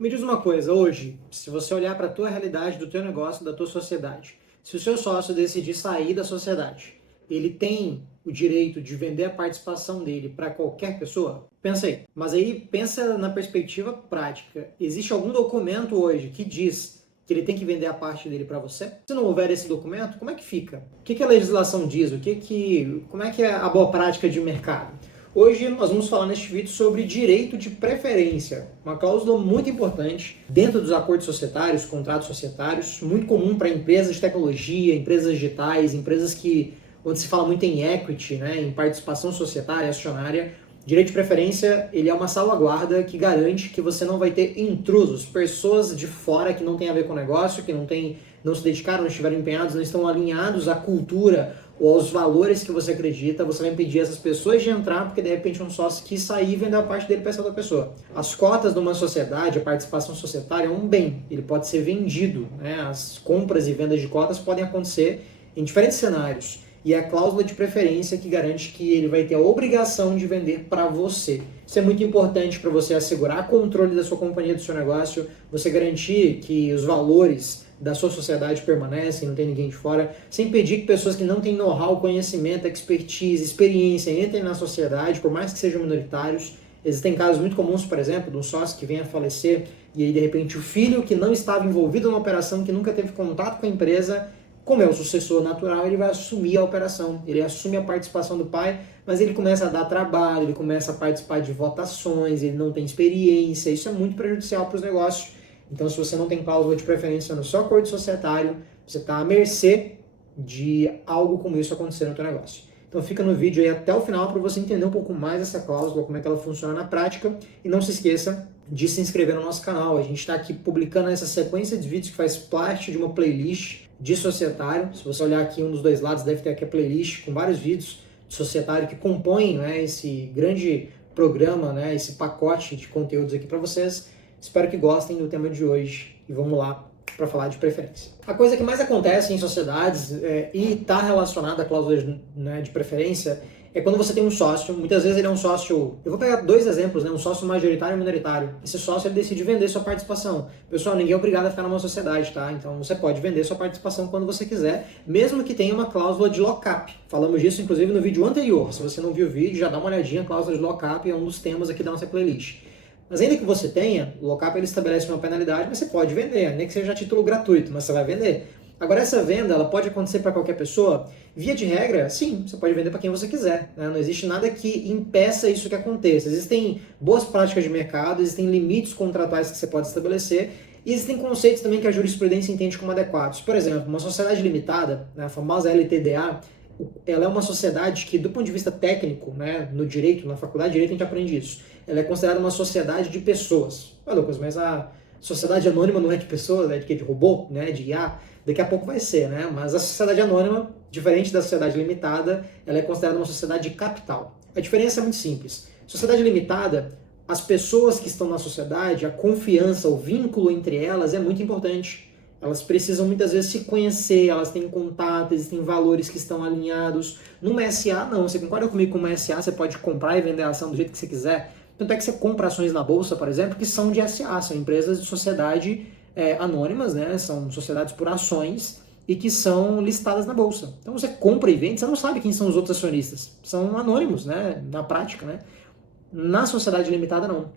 Me diz uma coisa, hoje, se você olhar para a tua realidade, do teu negócio, da tua sociedade, se o seu sócio decidir sair da sociedade, ele tem o direito de vender a participação dele para qualquer pessoa? Pensa aí. Mas aí pensa na perspectiva prática. Existe algum documento hoje que diz que ele tem que vender a parte dele para você? Se não houver esse documento, como é que fica? O que a legislação diz? Como é que é a boa prática de mercado? Hoje nós vamos falar neste vídeo sobre direito de preferência, uma cláusula muito importante dentro dos acordos societários, contratos societários, muito comum para empresas de tecnologia, empresas digitais, empresas onde se fala muito em equity, né, em participação societária, acionária. Direito de preferência, ele é uma salvaguarda que garante que você não vai ter intrusos, pessoas de fora que não tem a ver com o negócio, que não se dedicaram, não estiveram empenhados, não estão alinhados à cultura ou aos valores que você acredita. Você vai impedir essas pessoas de entrar porque de repente um sócio quis sair e vender a parte dele para essa outra pessoa. As cotas de uma sociedade, a participação societária é um bem, ele pode ser vendido, né? As compras e vendas de cotas podem acontecer em diferentes cenários. E é a cláusula de preferência que garante que ele vai ter a obrigação de vender para você. Isso é muito importante para você assegurar controle da sua companhia, do seu negócio, você garantir que os valores da sua sociedade permanecem, não tem ninguém de fora, sem impedir que pessoas que não têm know-how, conhecimento, expertise, experiência entrem na sociedade, por mais que sejam minoritários. Existem casos muito comuns, por exemplo, de um sócio que vem a falecer e aí de repente o filho que não estava envolvido na operação, que nunca teve contato com a empresa, como é o sucessor natural, ele vai assumir a operação, ele assume a participação do pai, mas ele começa a dar trabalho, ele começa a participar de votações, ele não tem experiência, isso é muito prejudicial para os negócios. Então, se você não tem cláusula de preferência no seu acordo societário, você está à mercê de algo como isso acontecer no seu negócio. Então, fica no vídeo aí até o final para você entender um pouco mais essa cláusula, como é que ela funciona na prática, e não se esqueça de se inscrever no nosso canal. A gente está aqui publicando essa sequência de vídeos que faz parte de uma playlist de societário. Se você olhar aqui um dos dois lados, deve ter aqui a playlist com vários vídeos de societário que compõem, né, esse grande programa, né, esse pacote de conteúdos aqui para vocês. Espero que gostem do tema de hoje e vamos lá para falar de preferência. A coisa que mais acontece em sociedades e está relacionada à cláusula, né, de preferência é quando você tem um sócio. Muitas vezes ele é um sócio, eu vou pegar dois exemplos, né, um sócio majoritário e minoritário. Esse sócio ele decide vender sua participação. Pessoal, ninguém é obrigado a ficar numa sociedade, tá? Então você pode vender sua participação quando você quiser, mesmo que tenha uma cláusula de lock-up. Falamos disso inclusive no vídeo anterior. Se você não viu o vídeo, já dá uma olhadinha, a cláusula de lock-up é um dos temas aqui da nossa playlist. Mas ainda que você tenha, o lock-up ele estabelece uma penalidade, mas você pode vender, nem que seja a título gratuito, mas você vai vender. Agora, essa venda ela pode acontecer para qualquer pessoa? Via de regra, sim, você pode vender para quem você quiser, né? Não existe nada que impeça isso que aconteça. Existem boas práticas de mercado, existem limites contratuais que você pode estabelecer, e existem conceitos também que a jurisprudência entende como adequados. Por exemplo, uma sociedade limitada, né, a famosa LTDA, ela é uma sociedade que, do ponto de vista técnico, né, no direito, na faculdade de direito a gente aprende isso, ela é considerada uma sociedade de pessoas. Lucas, mas a sociedade anônima não é de pessoas, é de robô, né, de IA. Daqui a pouco vai ser, né? Mas a sociedade anônima, diferente da sociedade limitada, ela é considerada uma sociedade de capital. A diferença é muito simples. Sociedade limitada, as pessoas que estão na sociedade, a confiança, o vínculo entre elas é muito importante. Elas precisam muitas vezes se conhecer, elas têm contato, existem valores que estão alinhados. Numa SA, não. Você concorda comigo que uma SA você pode comprar e vender a ação do jeito que você quiser? Tanto é que você compra ações na bolsa, por exemplo, que são de SA, são empresas de sociedade anônimas, né? São sociedades por ações e que são listadas na bolsa. Então você compra e vende, você não sabe quem são os outros acionistas. São anônimos, né? Na prática, né? Na sociedade limitada, não.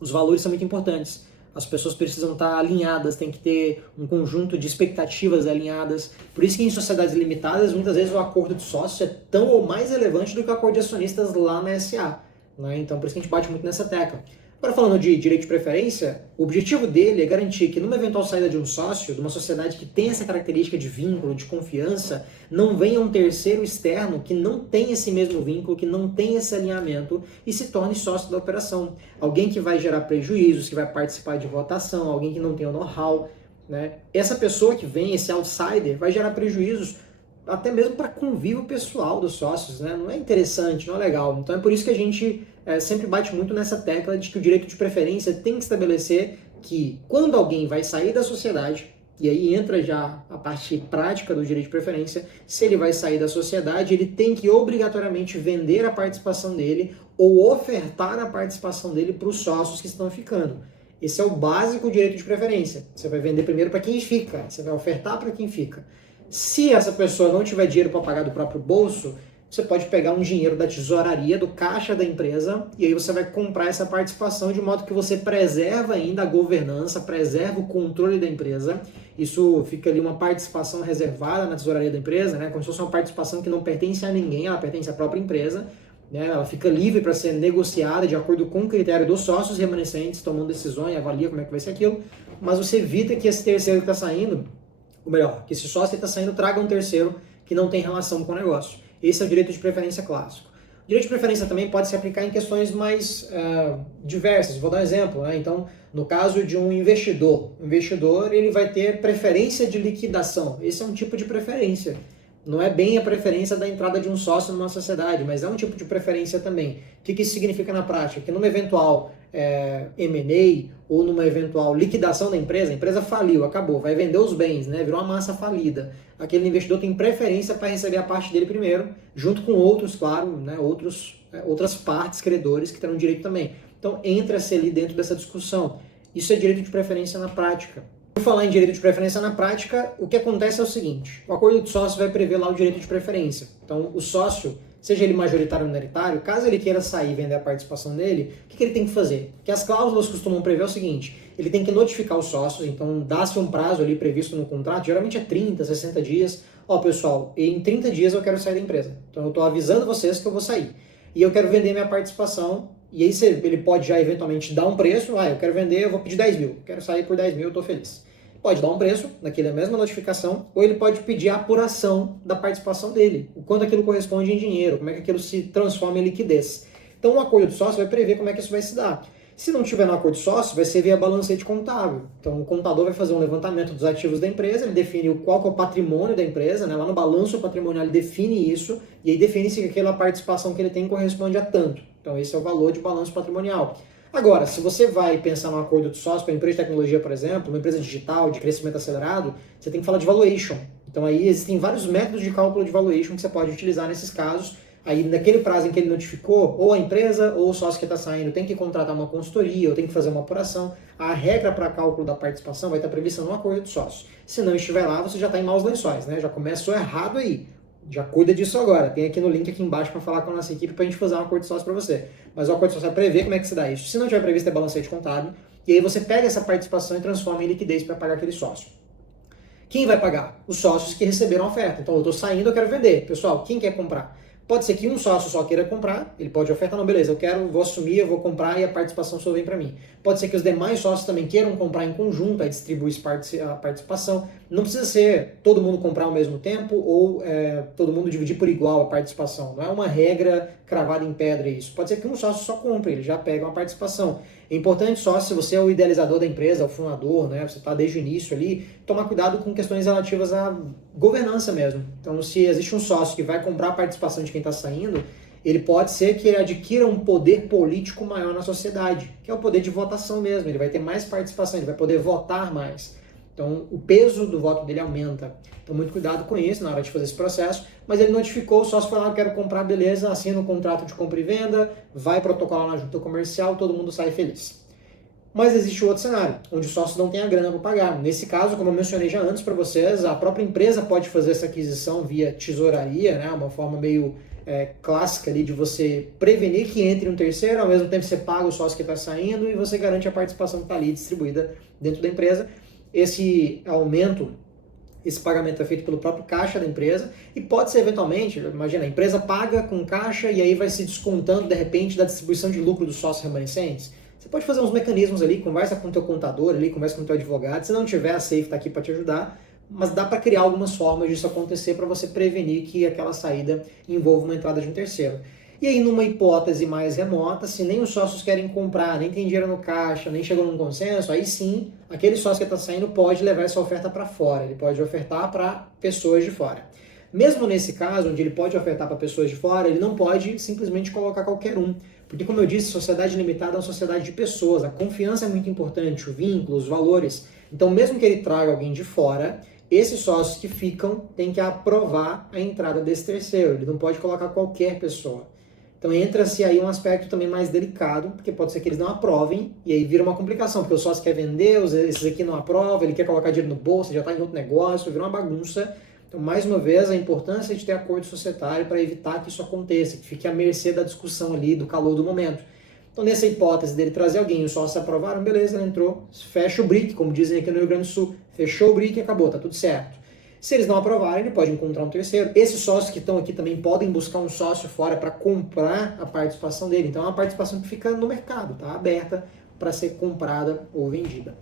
Os valores são muito importantes. As pessoas precisam estar alinhadas, tem que ter um conjunto de expectativas alinhadas. Por isso que em sociedades limitadas, muitas vezes o acordo de sócio é tão ou mais relevante do que o acordo de acionistas lá na SA. Né? Então por isso que a gente bate muito nessa tecla. Agora, falando de direito de preferência, o objetivo dele é garantir que numa eventual saída de um sócio, de uma sociedade que tem essa característica de vínculo, de confiança, não venha um terceiro externo que não tem esse mesmo vínculo, que não tem esse alinhamento e se torne sócio da operação. Alguém que vai gerar prejuízos, que vai participar de votação, alguém que não tem o know-how. Né? Essa pessoa que vem, esse outsider, vai gerar prejuízos até mesmo para convívio pessoal dos sócios, né? Não é interessante, não é legal. Então é por isso que a gente sempre bate muito nessa tecla de que o direito de preferência tem que estabelecer que quando alguém vai sair da sociedade, e aí entra já a parte prática do direito de preferência, se ele vai sair da sociedade, ele tem que obrigatoriamente vender a participação dele ou ofertar a participação dele para os sócios que estão ficando. Esse é o básico direito de preferência. Você vai vender primeiro para quem fica, você vai ofertar para quem fica. Se essa pessoa não tiver dinheiro para pagar do próprio bolso, você pode pegar um dinheiro da tesouraria, do caixa da empresa, e aí você vai comprar essa participação de modo que você preserva ainda a governança, preserva o controle da empresa. Isso fica ali uma participação reservada na tesouraria da empresa, né? Como se fosse uma participação que não pertence a ninguém, ela pertence à própria empresa. Né? Ela fica livre para ser negociada de acordo com o critério dos sócios remanescentes, tomando decisões, avalia como é que vai ser aquilo, mas você evita que esse terceiro que está saindo, ou melhor, que esse sócio que está saindo traga um terceiro que não tem relação com o negócio. Esse é o direito de preferência clássico. O direito de preferência também pode se aplicar em questões mais diversas. Vou dar um exemplo. Né? Então, no caso de um investidor, o investidor ele vai ter preferência de liquidação. Esse é um tipo de preferência. Não é bem a preferência da entrada de um sócio numa sociedade, mas é um tipo de preferência também. O que isso significa na prática? Que numa eventual M&A ou numa eventual liquidação da empresa, a empresa faliu, acabou, vai vender os bens, né? Virou uma massa falida. Aquele investidor tem preferência para receber a parte dele primeiro, junto com outros, claro, né? Outras partes credores que terão direito também. Então entra-se ali dentro dessa discussão. Isso é direito de preferência na prática. Por falar em direito de preferência na prática, o que acontece é o seguinte: o acordo de sócio vai prever lá o direito de preferência. Então, o sócio, seja ele majoritário ou minoritário, caso ele queira sair e vender a participação dele, o que ele tem que fazer? Que as cláusulas costumam prever o seguinte: ele tem que notificar os sócios, então dá-se um prazo ali previsto no contrato, geralmente é 30, 60 dias. Ó, pessoal, em 30 dias eu quero sair da empresa. Então, eu estou avisando vocês que eu vou sair. E eu quero vender minha participação. E aí ele pode já eventualmente dar um preço, eu quero vender, eu vou pedir 10 mil, quero sair por 10 mil, eu estou feliz. Pode dar um preço naquela mesma notificação, ou ele pode pedir a apuração da participação dele, o quanto aquilo corresponde em dinheiro, como é que aquilo se transforma em liquidez. Então o acordo de sócio vai prever como é que isso vai se dar. Se não tiver no acordo de sócio, vai ser via balancete contábil. Então o contador vai fazer um levantamento dos ativos da empresa, ele define qual que é o patrimônio da empresa, né? Lá no balanço patrimonial ele define isso, e aí define se aquela participação que ele tem corresponde a tanto. Então esse é o valor de balanço patrimonial. Agora, se você vai pensar num acordo de sócio para uma empresa de tecnologia, por exemplo, uma empresa digital de crescimento acelerado, você tem que falar de valuation. Então aí existem vários métodos de cálculo de valuation que você pode utilizar nesses casos. Aí naquele prazo em que ele notificou, ou a empresa ou o sócio que está saindo tem que contratar uma consultoria ou tem que fazer uma apuração. A regra para cálculo da participação vai estar prevista no acordo de sócio. Se não estiver lá, você já está em maus lençóis, né? Já começou errado aí. Já cuida disso agora. Tem aqui no link aqui embaixo para falar com a nossa equipe para a gente fazer um acordo de sócio para você. Mas o acordo de sócio vai prever como é que se dá isso. Se não tiver previsto, é balancete contábil. E aí você pega essa participação e transforma em liquidez para pagar aquele sócio. Quem vai pagar? Os sócios que receberam a oferta. Então eu estou saindo, eu quero vender. Pessoal, quem quer comprar? Pode ser que um sócio só queira comprar, ele pode ofertar, não, beleza, vou assumir, eu vou comprar e a participação só vem para mim. Pode ser que os demais sócios também queiram comprar em conjunto, aí distribui a participação. Não precisa ser todo mundo comprar ao mesmo tempo ou todo mundo dividir por igual a participação. Não é uma regra cravada em pedra isso. Pode ser que um sócio só compre, ele já pega uma participação. É importante só, se você é o idealizador da empresa, o fundador, né, você está desde o início ali, tomar cuidado com questões relativas à governança mesmo. Então, se existe um sócio que vai comprar a participação de quem está saindo, ele pode ser que ele adquira um poder político maior na sociedade, que é o poder de votação mesmo. Ele vai ter mais participação, ele vai poder votar mais. Então, o peso do voto dele aumenta. Então, muito cuidado com isso na hora de fazer esse processo. Mas ele notificou, o sócio foi lá, quero comprar, beleza, assina o contrato de compra e venda, vai protocolar na junta comercial, todo mundo sai feliz. Mas existe outro cenário, onde o sócio não tem a grana para pagar. Nesse caso, como eu mencionei já antes para vocês, a própria empresa pode fazer essa aquisição via tesouraria, né? Uma forma meio clássica ali de você prevenir que entre um terceiro, ao mesmo tempo você paga o sócio que está saindo e você garante a participação que está ali distribuída dentro da empresa. Esse aumento, esse pagamento é feito pelo próprio caixa da empresa e pode ser eventualmente, imagina, a empresa paga com caixa e aí vai se descontando de repente da distribuição de lucro dos sócios remanescentes. Você pode fazer uns mecanismos ali, conversa com o teu contador ali, conversa com o teu advogado, se não tiver, a Safe está aqui para te ajudar, mas dá para criar algumas formas disso acontecer para você prevenir que aquela saída envolva uma entrada de um terceiro. E aí, numa hipótese mais remota, se nem os sócios querem comprar, nem tem dinheiro no caixa, nem chegou num consenso, aí sim, aquele sócio que está saindo pode levar essa oferta para fora, ele pode ofertar para pessoas de fora. Mesmo nesse caso, onde ele pode ofertar para pessoas de fora, ele não pode simplesmente colocar qualquer um. Porque, como eu disse, sociedade limitada é uma sociedade de pessoas, a confiança é muito importante, o vínculo, os valores. Então, mesmo que ele traga alguém de fora, esses sócios que ficam têm que aprovar a entrada desse terceiro, ele não pode colocar qualquer pessoa. Então entra-se aí um aspecto também mais delicado, porque pode ser que eles não aprovem, e aí vira uma complicação, porque o sócio quer vender, esses aqui não aprovam, ele quer colocar dinheiro no bolso, já está em outro negócio, vira uma bagunça. Então, mais uma vez, a importância de ter acordo societário para evitar que isso aconteça, que fique à mercê da discussão ali, do calor do momento. Então, nessa hipótese dele trazer alguém e os sócios aprovaram, beleza, ele entrou, fecha o brick, como dizem aqui no Rio Grande do Sul, fechou o brick e acabou, tá tudo certo. Se eles não aprovarem, ele pode encontrar um terceiro. Esses sócios que estão aqui também podem buscar um sócio fora para comprar a participação dele. Então, é uma participação que fica no mercado, tá aberta para ser comprada ou vendida.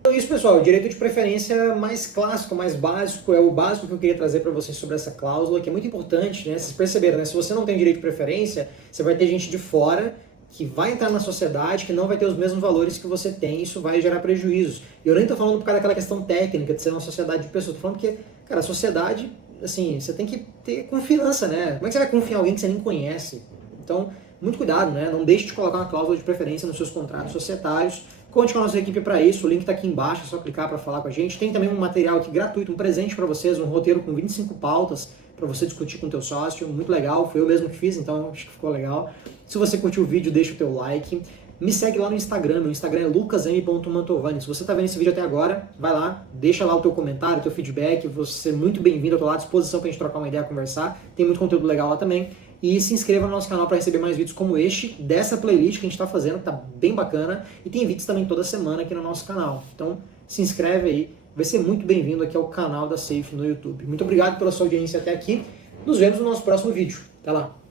Então é isso, pessoal. O direito de preferência mais clássico, mais básico, é o básico que eu queria trazer para vocês sobre essa cláusula, que é muito importante, né? Vocês perceberam, né? Se você não tem direito de preferência, você vai ter gente de fora que vai entrar na sociedade, que não vai ter os mesmos valores que você tem, isso vai gerar prejuízos. E eu nem tô falando por causa daquela questão técnica de ser uma sociedade de pessoas, tô falando porque, cara, a sociedade, assim, você tem que ter confiança, né? Como é que você vai confiar em alguém que você nem conhece? Então, muito cuidado, né? Não deixe de colocar uma cláusula de preferência nos seus contratos societários. Conte com a nossa equipe para isso, o link está aqui embaixo, é só clicar para falar com a gente. Tem também um material aqui gratuito, um presente para vocês, um roteiro com 25 pautas para você discutir com o teu sócio, muito legal, foi eu mesmo que fiz, então acho que ficou legal. Se você curtiu o vídeo, deixa o teu like. Me segue lá no Instagram, meu Instagram é lucasm.mantovani. Se você está vendo esse vídeo até agora, vai lá, deixa lá o teu comentário, o teu feedback, você é muito bem-vindo, eu tô lá à disposição para a gente trocar uma ideia, conversar. Tem muito conteúdo legal lá também. E se inscreva no nosso canal para receber mais vídeos como este, dessa playlist que a gente está fazendo, que tá bem bacana. E tem vídeos também toda semana aqui no nosso canal. Então se inscreve aí, vai ser muito bem-vindo aqui ao canal da Safe no YouTube. Muito obrigado pela sua audiência até aqui. Nos vemos no nosso próximo vídeo. Até lá!